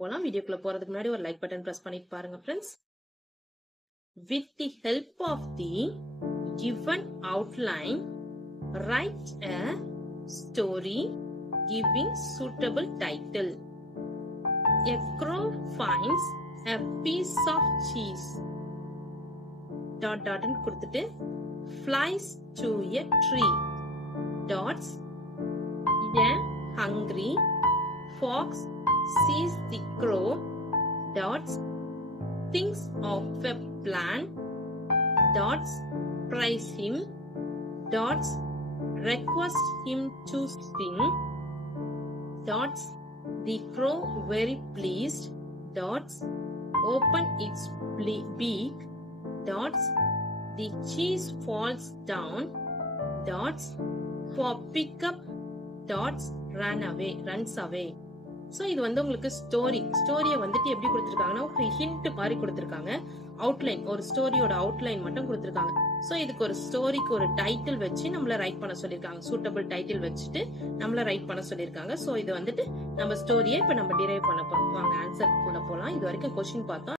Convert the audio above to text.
போலாம். வீடியோக்குள்ள போறதுக்கு முன்னாடி ஒரு லைக் பட்டன் பிரஸ் பண்ணிட்டு பாருங்க friends. With the help of the given outline, write a story giving suitable title. A crow finds a piece of cheese. ... ன்னு கொடுத்துட்டு flies to a tree. ... A hungry fox sees the crow. ... thinks of a plan. ... praise him. ... request him to sing. ... the crow very pleased. ... open its beak. ... the cheese falls down. ... for pick up. ... runs away. So இது உங்களுக்கு ஸ்டோரியை வந்துட்டு எப்படி கொடுத்திருக்காங்கன்னா ஒரு hint மாதிரி கொடுத்திருக்காங்க. Outline, ஒரு ஸ்டோரியோட outline மட்டும் கொடுத்திருக்காங்க. சோ இதுக்கு ஒரு ஸ்டோரிக்கு ஒரு டைட்டில் வச்சு நம்மள ரைட் பண்ண சொல்லிருக்காங்க. சூட்டபிள் டைட்டில் வச்சுட்டு நம்மள ரைட் பண்ண சொல்லிருக்காங்க. சோ இது வந்துட்டு நம்ம ஸ்டோரியை இப்ப நம்ம டிரைவ் பண்ண போறோம். வாங்க ஆன்சர் குள்ள போலாம். இது வரைக்கும் क्वेश्चन பார்த்தோம்.